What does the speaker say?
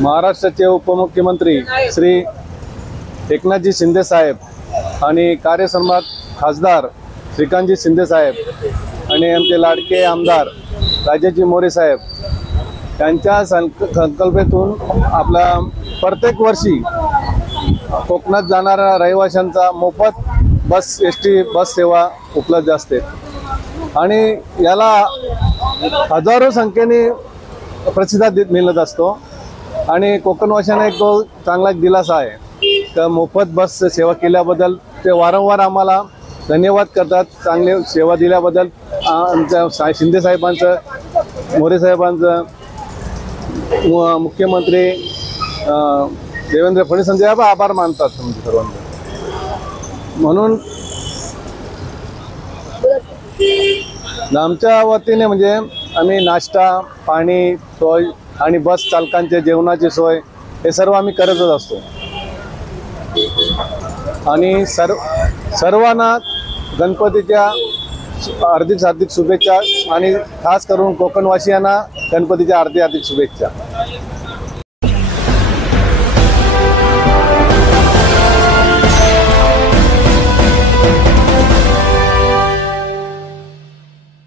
महाराष्ट्राचे उपमुख्यमंत्री श्री एकनाथजी शिंदे साहेब आणि कार्यसन्मानित खासदार श्रीकांतजी शिंदे साहेब आणि आमचे लाडके आमदार राजेजी मोरे साहेब यांच्या संकल्पनेतून आपला प्रत्येक वर्षी कोकणात जाणाऱ्या रहिवाशांचा मोफत एस.टी. बस सेवा उपलब्ध असते आणि याला हजारो संख्येने प्रतिसाद मिळत असतो आणि कोकणवासियांना एक तो चांगला दिलासा आहे तर मोफत बस सेवा केल्याबद्दल ते वारंवार आम्हाला धन्यवाद करतात। चांगले सेवा दिल्याबद्दल आमच्या शिंदे साहेबांचं, मोरे साहेबांचं, मुख्यमंत्री देवेंद्र फडणवीस यांचे आभार मानतात तुमचे सर्वांचे। म्हणून आमच्या वतीने म्हणजे आम्ही नाश्ता, पाणी सोय आणि बस चालकांचे जेवणाची सोय हे सर्व आम्ही करतच असतो आणि सर्वांना गणपतीच्या हार्दिक शुभेच्छा आणि खास करून कोकणवासियांना गणपतीच्या हार्दिक शुभेच्छा।